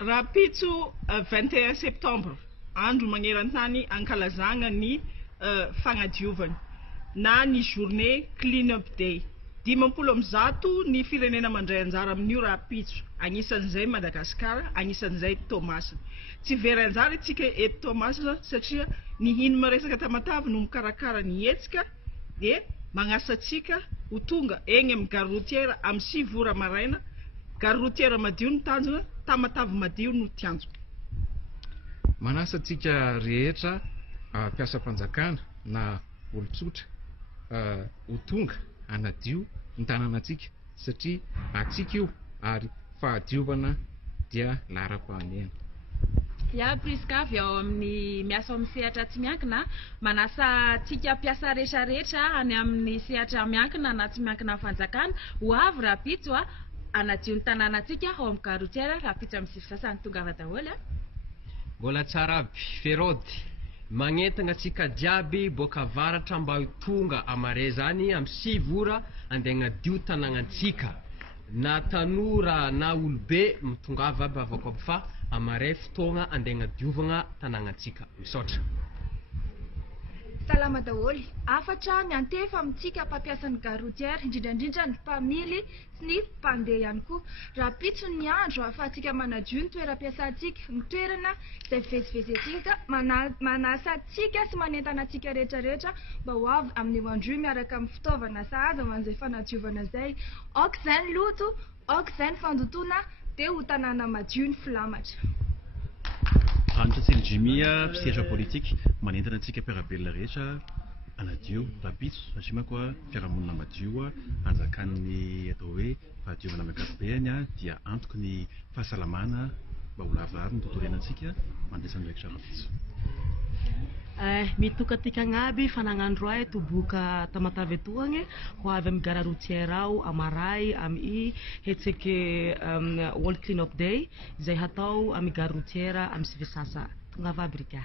Rapitso 21 septembre, andro magneran-tany ankalazagna ny fagnadiovana na ny journée clean up day. 50 ny firenena mandray anjara amin'io rapitso, agnisan'izay Madagasikara, agnisan'izay Tomasina. Tsy very anjara itsika eto Tomasina satria ny hino maresaka tamatavy no mikarakara ny hetsika dia magnasa atsika ho tonga eny amin'ny gare routière amin'ny 6 ora maraina, gare routière madio no tanjona, tamatavy madio no tianjona. Manasa atsika rehetra mpiasa-panjakana na olon-tsotra ho tonga hanadio ny tanànatsika satria atsika io ary fahadiovana dia lara-pahamehana. Ya Priska avy ao amin'ny miasa amin'ny sehatra tsy miankina, manasa atsika mpiasa rehetrarehetra any amin'ny sehatra miankina na tsy miankina fanjakana ho avy rapitso hanadio ny tanànatsika ao amin'ny gare routière rapitso amin'ny sivy sasany tongava daholo. Mbola tsara aby Ferody, magnetana atsika jiaby boka avaratra mba ho tonga amare zany amin'ny 6 ora andeha hanadio tanànantsika, na tanora na olobe mitongava aby avako aby fa amare fotoagna andeha hanadiovana tanànantsika. Misaotra. Salama daholo, afatra miantefa amintsika mpampiasa ny gare routière, indrindrandrindra ny mpamily sy ny mpandeha ihany koa. Rapitso ny andro ahafahantsika manadio ny toeram-piasantsika, ny toerana izay fivezivezentsika, manasa atsika sy manentana atsika rehetrarehetra mba ho avy amin'ny mandroy miaraka amin'ny fitaovana sahaza man'izay fanadiovana izay. Aoka izay ny loto, aoka izay ny fandotona, dia ho tanàna madio ny filamatra. RANITRATSILO Jimia, mpisehatra politika, manentana atsika mpiarabelona rehetra hanadio rapitso satria manko fiarahamonina madio anjakan'ny atao hoe fahadiovana amin'ny ankapobeny dia antoky ny fahasalamana mba ho lavarary ny tontolo iainantsika mandresany raikitra rapitso. Mitokatika agnaby fanagnandro ay toboka tamatavy etoagny ho avy amin'ny gare routière ao amaray amin'ny hetseke World Clean Up Day izay hatao amin'ny gare routière amin'ny sivy sasa tongava aby rika.